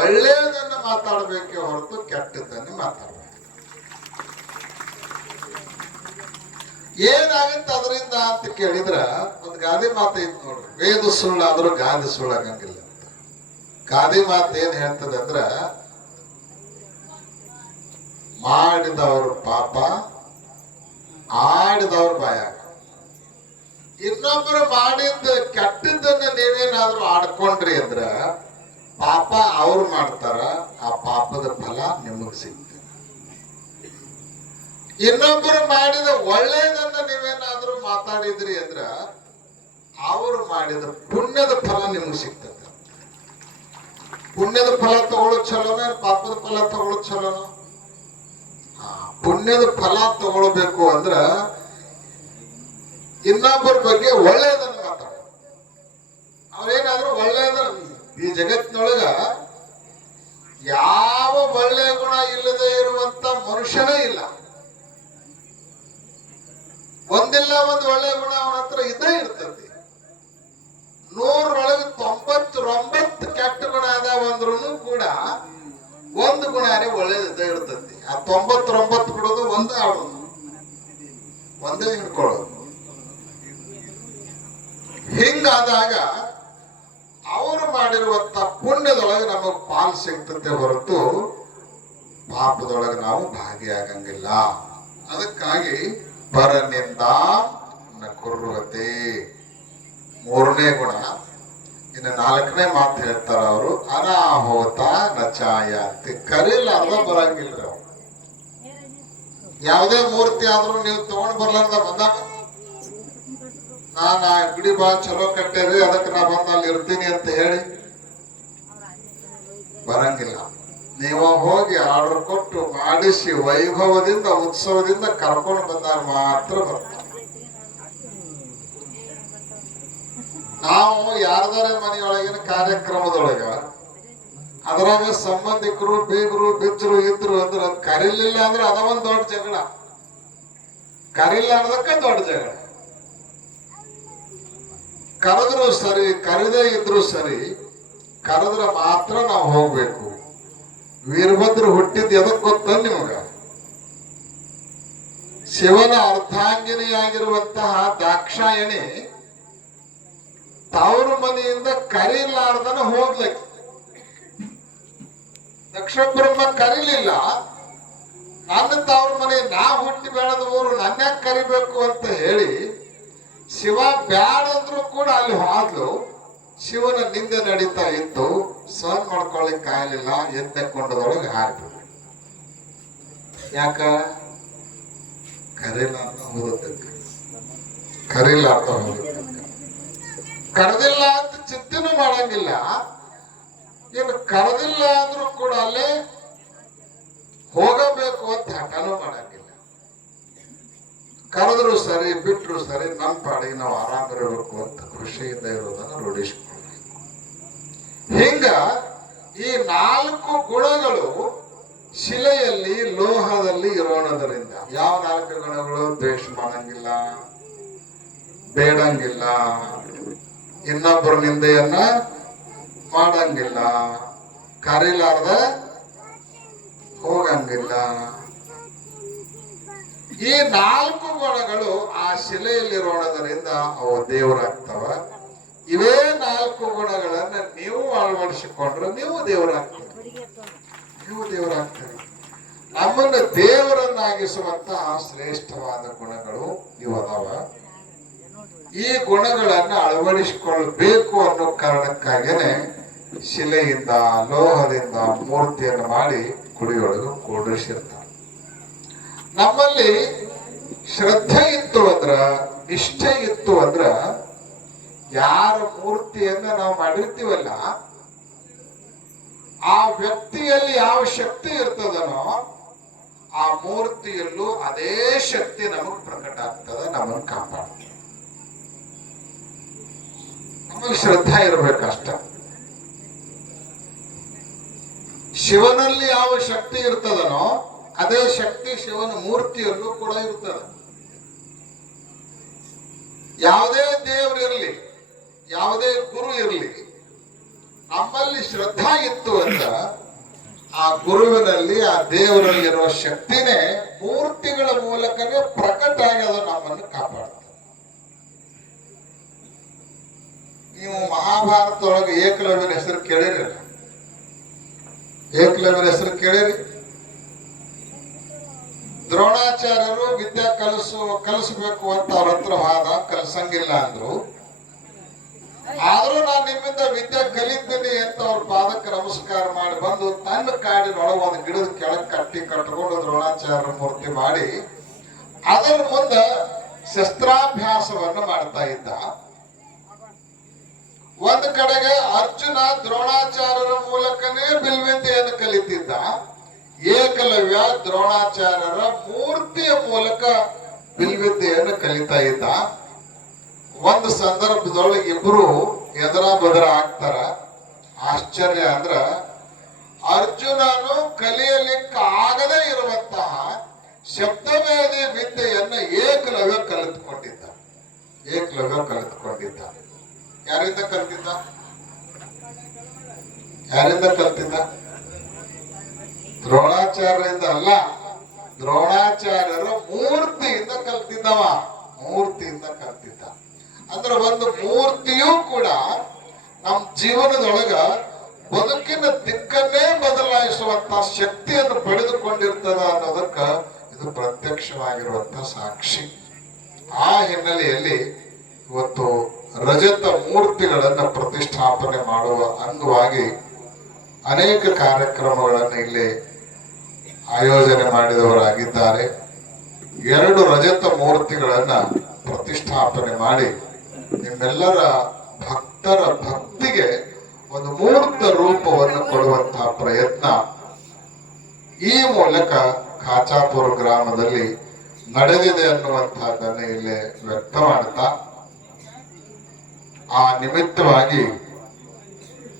ಒಳ್ಳೆಯದನ್ನ ಮಾತಾಡಬೇಕೆ ಹೊರತು ಕೆಟ್ಟದ್ದನ್ನು ಮಾತಾಡಬೇಕು. ಏನಾಗುತ್ತೆ ಅದರಿಂದ ಅಂತ ಕೇಳಿದ್ರ, ಒಂದು ಗಾದೆ ಮಾತು ಇತ್ತು ನೋಡ್ರಿ, ವೇದ ಸುಳ್ಳಾದ್ರೂ ಗಾದೆ ಸುಳ್ಳಾಗಂಗಿಲ್ಲ ಅಂತ. ಗಾದೆ ಮಾತು ಏನ್ ಹೇಳ್ತದೆ ಅಂದ್ರ, ಮಾಡಿದವರು ಪಾಪ, ಆಡಿದವ್ರ ಬಾಯಾಗ. ಇನ್ನೊಬ್ರು ಮಾಡಿದ ಕೆಟ್ಟದ್ದನ್ನ ನೀವೇನಾದ್ರೂ ಆಡ್ಕೊಂಡ್ರಿ ಅಂದ್ರ ಪಾಪ ಅವ್ರು ಮಾಡ್ತಾರ, ಆ ಪಾಪದ ಫಲ ನಿಮಗ್ ಸಿಗ್ತದೆ. ಇನ್ನೊಬ್ಬರು ಮಾಡಿದ ಒಳ್ಳೇದನ್ನ ನೀವೇನಾದ್ರೂ ಮಾತಾಡಿದ್ರಿ ಅಂದ್ರ ಅವರು ಮಾಡಿದ ಪುಣ್ಯದ ಫಲ ನಿಮ್ಗೆ ಸಿಗ್ತದೆ. ಪುಣ್ಯದ ಫಲ ತಗೊಳ್ಳೋದು ಚಲೋನ, ಪಾಪದ ಫಲ ತಗೊಳ್ಳೋದು ಚಲೋನ? ಪುಣ್ಯದ ಫಲ ತಗೊಳ್ಬೇಕು ಅಂದ್ರ ಇನ್ನೊಬ್ಬರ ಬಗ್ಗೆ ಒಳ್ಳೆಯದನ್ನ ಮಾತಾಡ. ಅವ್ರೇನಾದ್ರೂ ಒಳ್ಳೆಯದ, ಈ ಜಗತ್ತಿನೊಳಗ ಯಾವ ಒಳ್ಳೆಯ ಗುಣ ಇಲ್ಲದೆ ಇರುವಂತ ಮನುಷ್ಯನೇ ಇಲ್ಲ. ಒಂದಿಲ್ಲ ಒಂದು ಒಳ್ಳೆಯ ಗುಣ ಅವನ ಹತ್ರ ಇದ್ದೇ ಇರ್ತದೆ. 100ರೊಳಗೆ 99 ಕೆಟ್ಟ ಗುಣ ಅದಾವ ಅಂದ್ರೂ ಕೂಡ ಒಂದು ಗುಣನೇ ಒಳ್ಳೇದಿದ್ದೇ ಇರ್ತದೆ. ಆ 99 ಬಿಡೋದು ಒಂದೇ ಆಡೋದು, ಒಂದೇ ಹಿಡ್ಕೊಳ್ಳೋದು. ಹಿಂಗಾದಾಗ ಅವರು ಮಾಡಿರುವಂತ ಪುಣ್ಯದೊಳಗೆ ನಮಗ್ ಪಾಲ್ ಸಿಗ್ತದೆ ಹೊರತು ಪಾಪದೊಳಗೆ ನಾವು ಭಾಗಿಯಾಗಂಗಿಲ್ಲ. ಅದಕ್ಕಾಗಿ ಪರನಿಂದ ನ ಕುರ್ವತೆ 3ನೇ ಗುಣ. ಇನ್ನು 4ನೇ ಮಾತು ಹೇಳ್ತಾರ ಅವರು, ಅನಾಹುತ ನಚಾಯ ಅಂತ. ಕರೀಲಾರ್ದ ಬರಂಗಿಲ್ಲ. ಯಾವುದೇ ಮೂರ್ತಿ ಆದ್ರೂ ನೀವು ತಗೊಂಡ್ ಬರ್ಲಾರ್ದ ಬಂದಾಗ ನಾನ್ ಗುಡಿ ಬಾ ಚಲೋ ಕಟ್ಟೇರಿ ಅದಕ್ಕೆ ನಾ ಬಂದ ಅಲ್ಲಿ ಇರ್ತೀನಿ ಅಂತ ಹೇಳಿ ಬರಂಗಿಲ್ಲ. ನೀವು ಹೋಗಿ ಆರ್ಡರ್ ಕೊಟ್ಟು ಮಾಡಿಸಿ ವೈಭವದಿಂದ ಉತ್ಸವದಿಂದ ಕರ್ಕೊಂಡು ಬಂದಾಗ ಮಾತ್ರ ಬರ್ತಾರೆ. ನಾವು ಯಾರದಾರೆ ಮನೆಯೊಳಗಿನ ಕಾರ್ಯಕ್ರಮದೊಳಗ ಅದ್ರಾಗ ಸಂಬಂಧಿಕರು ಬೀಗರು ಬಿಚ್ಚರು ಇದ್ರು ಅಂದ್ರೆ ಕರೀಲಿಲ್ಲ ಅಂದ್ರೆ ಅದ ಒಂದ್ ದೊಡ್ಡ ಜಗಳ. ಕರೀಲ್ಲ ಅನ್ನೋದಕ್ಕೆ ದೊಡ್ಡ ಜಗಳ. ಕರೆದ್ರು ಸರಿ, ಕರೆದೇ ಇದ್ರು ಸರಿ, ಕರೆದ್ರೆ ಮಾತ್ರ ನಾವು ಹೋಗ್ಬೇಕು. ವೀರಭದ್ರ ಹುಟ್ಟಿದ್ ಎದಕ್ ಗೊತ್ತ ನಿಮಗ? ಶಿವನ ಅರ್ಧಾಂಗಿನಿಯಾಗಿರುವಂತಹ ದಾಕ್ಷಾಯಣಿ ತವರು ಮನೆಯಿಂದ ಕರೀಲಾರ್ದನ ಹೋಗ್ಲಿಕ್ಕೆ. ದಕ್ಷ ಬ್ರಹ್ಮ ಕರೀಲಿಲ್ಲ. ನನ್ನ ತವ್ರ ಮನೆ ನಾ ಹುಟ್ಟಿ ಬೆಳೆದ ಊರು ನನ್ನ ಕರಿಬೇಕು ಅಂತ ಹೇಳಿ ಶಿವ ಬ್ಯಾಡ ಅಂದ್ರೂ ಕೂಡ ಅಲ್ಲಿ ಹೋದ್ಲು. ಶಿವನ ನಿಂದೆ ನಡೀತಾ ಇತ್ತು. ಸಹನ್ ಮಾಡ್ಕೊಳ್ಳಿಕ್ ಆಗಲಿಲ್ಲ. ಎದ್ದೆಕೊಂಡದೊಳಗೆ ಹಾರಿಬಿಟ್ಟು. ಯಾಕ? ಕರೀಲ ಅಂತ ಹೋದಕ್ಕೆ. ಕರೀಲ ಅಂತ ಹೋದಕ್ಕೆ. ಕರೆದಿಲ್ಲ ಅಂತ ಚಿಂತೆನೂ ಮಾಡಂಗಿಲ್ಲ. ಇನ್ನು ಕರೆದಿಲ್ಲ ಅಂದ್ರೂ ಕೂಡ ಅಲ್ಲೇ ಹೋಗಬೇಕು ಅಂತ ಹಠನೂ ಮಾಡಂಗಿಲ್ಲ. ಕರೆದ್ರು ಸರಿ, ಬಿಟ್ರು ಸರಿ, ನಮ್ಮ ಪಾಡಿಗೆ ನಾವು ಆರಾಮಿರಬೇಕು ಅಂತ ಖುಷಿಯಿಂದ ಇರೋದನ್ನ ರೂಢಿಸ್ಕೊಳ್ಬೇಕು. ಹಿಂಗ ಈ 4 ಗುಣಗಳು ಶಿಲೆಯಲ್ಲಿ, ಲೋಹದಲ್ಲಿ ಇರೋಣದರಿಂದ. ಯಾವ 4 ಗುಣಗಳು? ದ್ವೇಷ ಮಾಡಂಗಿಲ್ಲ, ಬೇಡಂಗಿಲ್ಲ, ಇನ್ನೊಬ್ಬರ ನಿಂದೆಯನ್ನ ಮಾಡಂಗಿಲ್ಲ, ಕರೀಲಾರ್ದ ಹೋಗಂಗಿಲ್ಲ. ಈ 4 ಗುಣಗಳು ಆ ಶಿಲೆಯಲ್ಲಿರೋಣದರಿಂದ ಅವು ದೇವರಾಗ್ತವ. ಇವೇ 4 ಗುಣಗಳನ್ನ ನೀವು ಅಳವಡಿಸಿಕೊಂಡ್ರೆ ನೀವು ದೇವರಾಗ್ತೀರಿ. ನೀವು ದೇವರಾಗ್ತೀರಿ. ನಮ್ಮನ್ನು ದೇವರನ್ನಾಗಿಸುವಂತಹ ಶ್ರೇಷ್ಠವಾದ ಗುಣಗಳು ಇವದವ. ಈ ಗುಣಗಳನ್ನ ಅಳವಡಿಸಿಕೊಳ್ಬೇಕು ಅನ್ನೋ ಕಾರಣಕ್ಕಾಗೇನೆ ಶಿಲೆಯಿಂದ, ಲೋಹದಿಂದ ಮೂರ್ತಿಯನ್ನು ಮಾಡಿ ಗುಡಿಯೊಳಗೆ ಕೂಡಿಸಿರ್ತಾರೆ. ನಮ್ಮಲ್ಲಿ ಶ್ರದ್ಧೆ ಇತ್ತು ಅಂದ್ರ, ನಿಷ್ಠೆ ಇತ್ತು ಅಂದ್ರ, ಯಾರ ಮೂರ್ತಿಯನ್ನ ನಾವು ಮಾಡಿರ್ತೀವಲ್ಲ ಆ ವ್ಯಕ್ತಿಯಲ್ಲಿ ಯಾವ ಶಕ್ತಿ ಇರ್ತದನೋ ಆ ಮೂರ್ತಿಯಲ್ಲೂ ಅದೇ ಶಕ್ತಿ ನಮಗ್ ಪ್ರಕಟ ಆಗ್ತದ, ನಮ್ಮನ್ನು ಕಾಪಾಡ್ತದೆ. ನಮಗೆ ಶ್ರದ್ಧೆ ಇರ್ಬೇಕಷ್ಟ. ಶಿವನಲ್ಲಿ ಯಾವ ಶಕ್ತಿ ಇರ್ತದನೋ ಅದೇ ಶಕ್ತಿ ಶಿವನ ಮೂರ್ತಿಯಲ್ಲೂ ಕೂಡ ಇರ್ತದೆ. ಯಾವುದೇ ದೇವರು ಇರಲಿ, ಯಾವುದೇ ಗುರು ಇರಲಿ, ನಮ್ಮಲ್ಲಿ ಶ್ರದ್ಧಾ ಇತ್ತು ಅಂತ ಆ ಗುರುವಿನಲ್ಲಿ, ಆ ದೇವರಲ್ಲಿ ಇರುವ ಶಕ್ತಿನೇ ಮೂರ್ತಿಗಳ ಮೂಲಕನೇ ಪ್ರಕಟ ಆಗಿ ಅದು ನಮ್ಮನ್ನು ಕಾಪಾಡ್ತದೆ. ನೀವು ಮಹಾಭಾರತದೊಳಗೆ ಏಕಲವ್ಯನ ಹೆಸರು ಕೇಳಿರಲ್ಲ? ಏಕಲವ್ಯನ ಹೆಸರು ಕೇಳಿರಿ? ದ್ರೋಣಾಚಾರ್ಯರು ವಿದ್ಯಾ ಕಲಿಸಬೇಕು ಅಂತ ಅವ್ರ ಹತ್ರ ವಾದ, ಕಲಿಸಂಗಿಲ್ಲ ಅಂದ್ರು. ಆದ್ರೂ ನಾನು ನಿಮ್ಮಿಂದ ವಿದ್ಯೆ ಕಲಿತೀನಿ ಅಂತ ಅವ್ರ ಪಾದಕ್ಕೆ ನಮಸ್ಕಾರ ಮಾಡಿ ಬಂದು ತನ್ನ ಕಾಡಿನೊಳಗೆ ಒಂದು ಗಿಡದ ಕೆಳಗೆ ಕಟ್ಕೊಂಡು ದ್ರೋಣಾಚಾರ್ಯ ಮೂರ್ತಿ ಮಾಡಿ ಅದರ ಮುಂದ ಶಸ್ತ್ರಾಭ್ಯಾಸವನ್ನು ಮಾಡ್ತಾ ಇದ್ದ. ಒಂದು ಕಡೆಗೆ ಅರ್ಜುನ ದ್ರೋಣಾಚಾರ್ಯರ ಮೂಲಕನೇ ಬಿಲ್ವಿದ್ಯೆಯನ್ನು ಕಲಿತಿದ್ದ. ಏಕಲವ್ಯ ದ್ರೋಣಾಚಾರ್ಯರ ಮೂರ್ತಿಯ ಮೂಲಕ ಬಿಲ್ವಿದ್ಯೆಯನ್ನು ಕಲಿತಾ ಇದ್ದ. ಒಂದು ಸಂದರ್ಭದೊಳಗೆ ಇಬ್ರು ಎದರ ಬದರ ಆಗ್ತಾರ. ಆಶ್ಚರ್ಯ ಅಂದ್ರ ಅರ್ಜುನನು ಕಲಿಯಲಿಕ್ಕೆ ಆಗದೇ ಇರುವಂತಹ ಶಬ್ದವೇದಿ ವಿದ್ಯೆಯನ್ನು ಏಕಲವ್ಯ ಕಲಿತುಕೊಂಡಿದ್ದ. ಯಾರಿಂದ ಕಲ್ತಿದ್ದ? ದ್ರೋಣಾಚಾರ್ಯರಿಂದ ಅಲ್ಲ, ದ್ರೋಣಾಚಾರ್ಯರ ಮೂರ್ತಿಯಿಂದ ಕಲ್ತಿದ್ದವ. ಅಂದ್ರೆ ಒಂದು ಮೂರ್ತಿಯೂ ಕೂಡ ನಮ್ಮ ಜೀವನದೊಳಗ ಬದುಕಿನ ದಿಕ್ಕನ್ನೇ ಬದಲಾಯಿಸುವಂತ ಶಕ್ತಿಯನ್ನು ಪಡೆದುಕೊಂಡಿರ್ತದ ಅನ್ನೋದಕ್ಕ ಇದು ಪ್ರತ್ಯಕ್ಷವಾಗಿರುವಂತ ಸಾಕ್ಷಿ. ಆ ಹಿನ್ನೆಲೆಯಲ್ಲಿ ಇವತ್ತು ರಜತ ಮೂರ್ತಿಗಳನ್ನ ಪ್ರತಿಷ್ಠಾಪನೆ ಮಾಡುವ ಅಂಗವಾಗಿ ಅನೇಕ ಕಾರ್ಯಕ್ರಮಗಳನ್ನು ಇಲ್ಲಿ ಆಯೋಜನೆ ಮಾಡಿದವರಾಗಿದ್ದಾರೆ. 2 ರಜತ ಮೂರ್ತಿಗಳನ್ನ ಪ್ರತಿಷ್ಠಾಪನೆ ಮಾಡಿ ನಿಮ್ಮೆಲ್ಲರ ಭಕ್ತರ ಭಕ್ತಿಗೆ ಒಂದು ಮೂರ್ತ ರೂಪವನ್ನು ಕೊಡುವಂತಹ ಪ್ರಯತ್ನ ಈ ಮೂಲಕ ಖಾಚಾಪುರ ಗ್ರಾಮದಲ್ಲಿ ನಡೆದಿದೆ ಅನ್ನುವಂತಹದ್ದನ್ನು ಇಲ್ಲಿ ವ್ಯಕ್ತ ಮಾಡ್ತಾ, ಆ ನಿಮಿತ್ತವಾಗಿ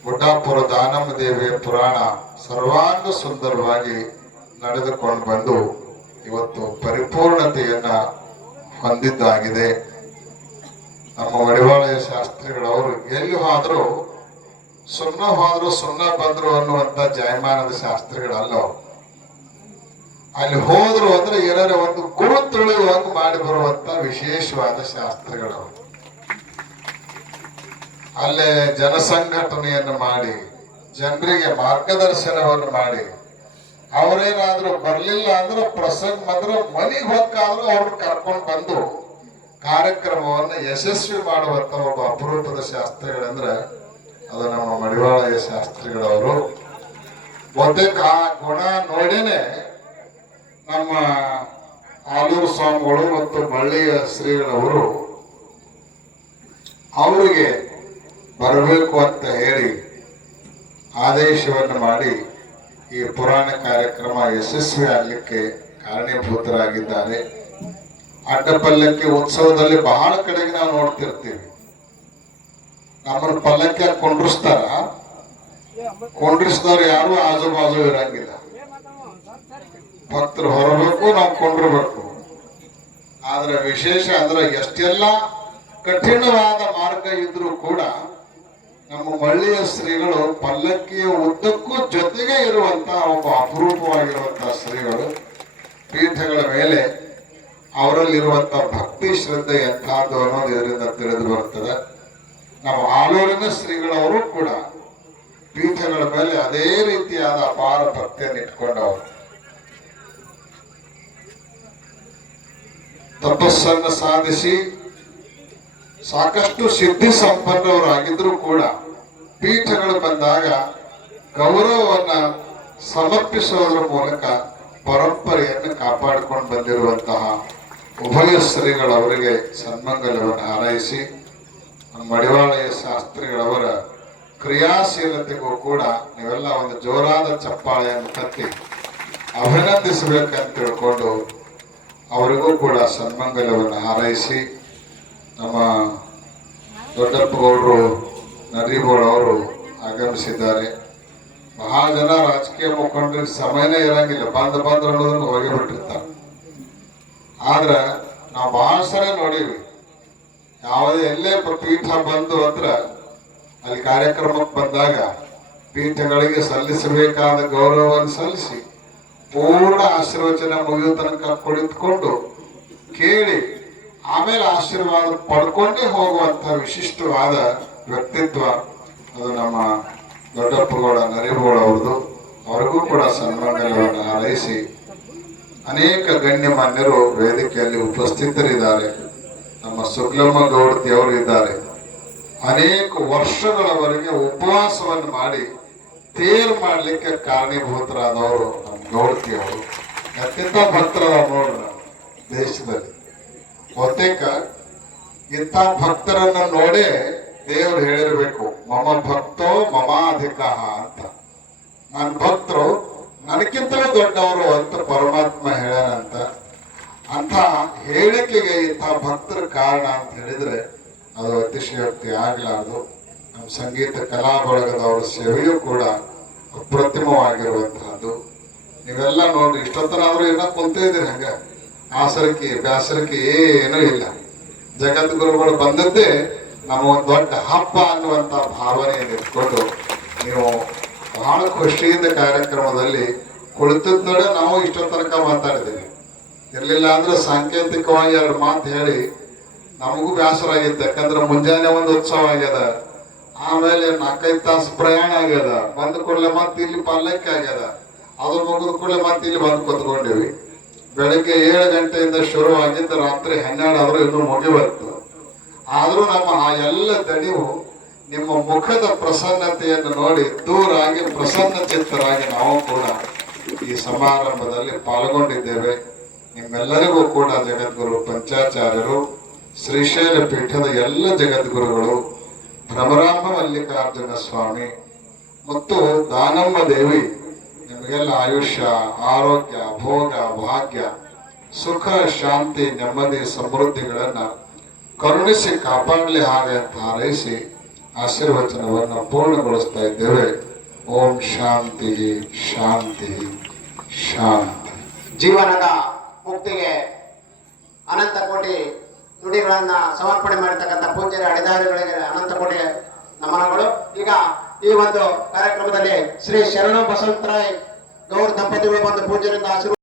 ಗುಡ್ಡಾಪುರ ದಾನಮ್ಮ ದೇವಿಯ ಪುರಾಣ ಸರ್ವಾಂಗ ಸುಂದರವಾಗಿ ನಡೆದುಕೊಂಡು ಬಂದು ಇವತ್ತು ಪರಿಪೂರ್ಣತೆಯನ್ನ ಹೊಂದಿದ್ದಾಗಿದೆ. ನಮ್ಮ ಮಡಿವಾಳಯ ಶಾಸ್ತ್ರಿಗಳವರು ಎಲ್ಲಿ ಹೋದ್ರು ಸುಣ್ಣ ಬಂದ್ರು ಅನ್ನುವಂತ ಜಾಯಮಾನದ ಶಾಸ್ತ್ರಿಗಳಲ್ಲ. ಅಲ್ಲಿ ಹೋದ್ರು ಅಂದ್ರೆ ಏನಾರ ಒಂದು ಗುರು ತುಳಿಯುವಂಗ ಮಾಡಿ ಬರುವಂತ ವಿಶೇಷವಾದ ಶಾಸ್ತ್ರಿಗಳವರು. ಅಲ್ಲೇ ಜನಸಂಘಟನೆಯನ್ನು ಮಾಡಿ ಜನರಿಗೆ ಮಾರ್ಗದರ್ಶನವನ್ನು ಮಾಡಿ ಅವರೇನಾದ್ರೂ ಬರ್ಲಿಲ್ಲ ಅಂದ್ರೆ ಪ್ರಸಂಗ ಬಂದ್ರೆ ಮನೆಗೆ ಹೋಗಾದ್ರೂ ಅವ್ರನ್ನ ಕರ್ಕೊಂಡು ಬಂದು ಕಾರ್ಯಕ್ರಮವನ್ನು ಯಶಸ್ವಿ ಮಾಡುವಂತ ಒಬ್ಬ ಅಪರೂಪದ ಶಾಸ್ತ್ರಿಗಳಂದ್ರೆ ಅದು ನಮ್ಮ ಮಡಿವಾಳಯ ಶಾಸ್ತ್ರಿಗಳವರು. ಬಹುತೇಕ ಆ ಗುಣ ನೋಡಿನೇ ನಮ್ಮ ಆಲೂರು ಸ್ವಾಮಿಗಳು ಮತ್ತು ಬಳ್ಳಿಯ ಶ್ರೀಗಳವರು ಅವರಿಗೆ ಬರಬೇಕು ಅಂತ ಹೇಳಿ ಆದೇಶವನ್ನು ಮಾಡಿ ಈ ಪುರಾಣ ಕಾರ್ಯಕ್ರಮ ಯಶಸ್ವಿ ಆಗಲಿಕ್ಕೆ ಕಾರಣೀಭೂತರಾಗಿದ್ದಾರೆ. ಅಡ್ಡಪಲ್ಲಕ್ಕಿ ಉತ್ಸವದಲ್ಲಿ ಬಹಳ ಕಡೆಗೆ ನಾವು ನೋಡ್ತಿರ್ತೀವಿ. ನಮ್ಮನ್ನು ಪಲ್ಲಕ್ಕಿ ಕೊಂಡಿಸ್ದವ್ರು ಯಾರು ಆಜು ಬಾಜು ಇರಂಗಿಲ್ಲ. ಭಕ್ತರು ಹೊರಬೇಕು, ನಾವು ಕೊಂಡಿರ್ಬೇಕು. ಆದ್ರೆ ವಿಶೇಷ ಅಂದ್ರೆ ಎಷ್ಟೆಲ್ಲ ಕಠಿಣವಾದ ಮಾರ್ಗ ಇದ್ರೂ ಕೂಡ ನಮ್ಮ ಮಳ್ಳಿಯ ಶ್ರೀಗಳು ಪಲ್ಲಕ್ಕಿಯ ಉದ್ದಕ್ಕೂ ಜೊತೆಗೆ ಇರುವಂತಹ ಒಬ್ಬ ಅಪರೂಪವಾಗಿರುವಂತಹ ಶ್ರೀಗಳು. ಪೀಠಗಳ ಮೇಲೆ ಅವರಲ್ಲಿರುವಂತಹ ಭಕ್ತಿ ಶ್ರದ್ಧೆ ಎಂಥದ್ದು ಅನ್ನೋದು ಇದರಿಂದ ತಿಳಿದು ಬರ್ತದೆ. ನಮ್ಮ ಆಲೂರಿನ ಶ್ರೀಗಳವರು ಕೂಡ ಪೀಠಗಳ ಮೇಲೆ ಅದೇ ರೀತಿಯಾದ ಅಪಾರ ಭಕ್ತಿಯನ್ನು ಇಟ್ಕೊಂಡವರು. ತಪಸ್ಸನ್ನು ಸಾಧಿಸಿ ಸಾಕಷ್ಟು ಸಿದ್ಧಿ ಸಂಪನ್ನವರಾಗಿದ್ರು ಕೂಡ ಪೀಠಗಳು ಬಂದಾಗ ಗೌರವವನ್ನ ಸಮರ್ಪಿಸುವುದರ ಮೂಲಕ ಪರಂಪರೆಯನ್ನು ಕಾಪಾಡಿಕೊಂಡು ಬಂದಿರುವಂತಹ ಉಭಯ ಶ್ರೀಗಳವರಿಗೆ ಸನ್ಮಂಗಲವನ್ನು ಹಾರೈಸಿ ಮಡಿವಾಳಯ ಶಾಸ್ತ್ರಿಗಳವರ ಕ್ರಿಯಾಶೀಲತೆಗೂ ಕೂಡ ನೀವೆಲ್ಲ ಒಂದು ಜೋರಾದ ಚಪ್ಪಾಳೆಯನ್ನು ತಟ್ಟಿ ಅಭಿನಂದಿಸಬೇಕಂತ ತಿಳ್ಕೊಂಡು ಅವರಿಗೂ ಕೂಡ ಸನ್ಮಂಗಲವನ್ನು ಹಾರೈಸಿ ನಮ್ಮ ದೊಡ್ಡಪ್ಪ ಗೌಡರು ನರಿಗೋಳವರು ಆಗಮಿಸಿದ್ದಾರೆ. ಬಹಳ ಜನ ರಾಜಕೀಯ ಮುಖಂಡರಿಗೆ ಸಮಯನೇ ಇರಂಗಿಲ್ಲ, ಬಂದ್ ಅನ್ನೋದನ್ನು ಹೋಗಿಬಿಟ್ಟಿರ್ತಾರೆ. ಆದ್ರೆ ನಾವು ಬಹಳ ಸಲ ನೋಡೀವಿ, ಯಾವುದೇ ಎಲ್ಲೇ ಪೀಠ ಬಂದು ಅಂದ್ರೆ ಅಲ್ಲಿ ಕಾರ್ಯಕ್ರಮಕ್ಕೆ ಬಂದಾಗ ಪೀಠಗಳಿಗೆ ಸಲ್ಲಿಸಬೇಕಾದ ಗೌರವವನ್ನು ಸಲ್ಲಿಸಿ ಪೂರ್ಣ ಆಶೀರ್ವಚನ ಮುಗಿಯುವ ತನಕ ಕುಳಿತುಕೊಂಡು ಕೇಳಿ ಆಮೇಲೆ ಆಶೀರ್ವಾದ ಪಡ್ಕೊಂಡೇ ಹೋಗುವಂತಹ ವಿಶಿಷ್ಟವಾದ ವ್ಯಕ್ತಿತ್ವ ಅದು ನಮ್ಮ ದೊಡ್ಡಪ್ಪಗೌಡ ನರಿಗೌಡ ಅವ್ರದ್ದು. ಅವ್ರಿಗೂ ಕೂಡ ಸನ್ಮಾನವನ್ನು ಹಾರೈಸಿ ಅನೇಕ ಗಣ್ಯಮಾನ್ಯರು ವೇದಿಕೆಯಲ್ಲಿ ಉಪಸ್ಥಿತರಿದ್ದಾರೆ. ನಮ್ಮ ಸುಗ್ಲಮ್ಮ ಗೌಡತಿ ಅವರು ಇದ್ದಾರೆ. ಅನೇಕ ವರ್ಷಗಳವರೆಗೆ ಉಪವಾಸವನ್ನು ಮಾಡಿ ತೇರು ಮಾಡಲಿಕ್ಕೆ ಕಾರಣೀಭೂತರಾದವರು ನಮ್ಮ ಗೌಡತಿ ಅವರು. ಅತ್ಯಂತ ಭಕ್ತರಾದ ನೋಡ್ರಿ. ದೇಶದಲ್ಲಿ. ಬಹುತೇಕ ಇಂಥ ಭಕ್ತರನ್ನ ನೋಡೇ ದೇವರು ಹೇಳಿರ್ಬೇಕು, ಮಮ ಭಕ್ತೋ ಮಮಾಧಿಕ ಅಂತ. ನನ್ನ ಭಕ್ತರು ನನಗಿಂತಲೂ ದೊಡ್ಡವರು ಅಂತ ಪರಮಾತ್ಮ ಹೇಳ್ಯಾರಂತ. ಅಂತ ಹೇಳಿಕೆಗೆ ಇಂಥ ಭಕ್ತರ ಕಾರಣ ಅಂತ ಹೇಳಿದ್ರೆ ಅದು ಅತಿಶಯೋಕ್ತಿ ಆಗ್ಲಾರ್ದು. ನಮ್ಮ ಸಂಗೀತ ಕಲಾ ಬಳಗದವರ ಸೇವೆಯೂ ಕೂಡ ಅಪ್ರತಿಮವಾಗಿರುವಂತಹದ್ದು. ನೀವೆಲ್ಲ ನೋಡ್ರಿ, ಇಷ್ಟೊತ್ತನಾದ್ರೂ ಏನೋ ಕುಂತ ಇದ್ದೀರಿ, ಹಂಗ ಆಸರಕ್ಕೆ ಬ್ಯಾಸರಕ್ಕೆ ಏನೂ ಇಲ್ಲ. ಜಗದ್ಗುರುಗಳು ಬಂದದ್ದೇ ನಮಗೊಂದು ದೊಡ್ಡ ಹಬ್ಬ ಅನ್ನುವಂಥ ಭಾವನೆಯನ್ನು ಇಟ್ಕೊಂಡು ನೀವು ಬಹಳ ಖುಷಿಯಿಂದ ಕಾರ್ಯಕ್ರಮದಲ್ಲಿ ಕುಳಿತದ್ದೋಡೆ ನಾವು ಇಷ್ಟೋ ತನಕ ಮಾತಾಡಿದ್ದೀವಿ. ಇರಲಿಲ್ಲ ಅಂದ್ರೆ ಸಾಂಕೇತಿಕವಾಗಿ 2 ಮಾತು ಹೇಳಿ ನಮಗೂ ಬೇಸರ ಆಗಿತ್ತು. ಯಾಕಂದ್ರೆ ಮುಂಜಾನೆ ಒಂದು ಉತ್ಸವ ಆಗ್ಯದ, ಆಮೇಲೆ 4-5 ತಾಸು ಪ್ರಯಾಣ ಆಗ್ಯದ, ಬಂದ ಕೂಡಲೇ ಮತ್ತೆ ಇಲ್ಲಿ ಪಲ್ಲಕ್ಕಿ ಆಗ್ಯದ, ಅದು ಮುಗಿದ ಕೂಡಲೇ ಮತ್ತೆ ಇಲ್ಲಿ ಬಂದು ಕೂತ್ಕೊಂಡಿವಿ. ಬೆಳಗ್ಗೆ 7 ಗಂಟೆಯಿಂದ ಶುರು ಆಗಿದ್ದು ರಾತ್ರಿ 12 ಆದ್ರೂ ಇನ್ನೂ ಮುಗಿಬತ್ತು. ಆದ್ರೂ ನಮ್ಮ ಆ ಎಲ್ಲ ದಣಿವು ನಿಮ್ಮ ಮುಖದ ಪ್ರಸನ್ನತೆಯನ್ನು ನೋಡಿ ದೂರಾಗಿ ಪ್ರಸನ್ನ ಚಿತ್ತರಾಗಿ ನಾವು ಕೂಡ ಈ ಸಮಾರಂಭದಲ್ಲಿ ಪಾಲ್ಗೊಂಡಿದ್ದೇವೆ. ನಿಮ್ಮೆಲ್ಲರಿಗೂ ಕೂಡ ಜಗದ್ಗುರು ಪಂಚಾಚಾರ್ಯರು, ಶ್ರೀಶೈಲ ಪೀಠದ ಎಲ್ಲ ಜಗದ್ಗುರುಗಳು, ಭ್ರಮರಾಂಬ ಮಲ್ಲಿಕಾರ್ಜುನ ಸ್ವಾಮಿ ಮತ್ತು ದಾನಮ್ಮ ದೇವಿ ನಿಮಗೆಲ್ಲ ಆಯುಷ್ಯ, ಆರೋಗ್ಯ, ಭೋಗ, ಭಾಗ್ಯ, ಸುಖ, ಶಾಂತಿ, ನೆಮ್ಮದಿ, ಸಮೃದ್ಧಿಗಳನ್ನ ಕರುಣಿಸಿ ಕಾಪಾಡಲಿ ಹಾಗೆ ಅಂತ ಹಾರೈಸಿ ಆಶೀರ್ವಚನವನ್ನು ಪೂರ್ಣಗೊಳಿಸ್ತಾ ಇದ್ದೇವೆ. ಓಂ ಶಾಂತಿ ಶಾಂತಿ ಶಾಂತಿ. ಜೀವನದ ಮುಕ್ತಿಗೆ ಅನಂತ ಕೋಟಿ ನುಡಿಗಳನ್ನ ಸಮರ್ಪಣೆ ಮಾಡಿರ್ತಕ್ಕಂಥ ಪೂಜ್ಯರ ಅಡಿದಾರಿಗಳಿಗೆ ಅನಂತ ಕೋಟಿ ನಮನಗಳು. ಈಗ ಈ ಒಂದು ಕಾರ್ಯಕ್ರಮದಲ್ಲಿ ಶ್ರೀ ಶರಣ ಬಸವಂತರಾಯ್ ಗೌರ್ ದಂಪತಿಗಳು ಬಂದು ಪೂಜ್ಯರಿಂದ ಆಶೀರ್ವಾದ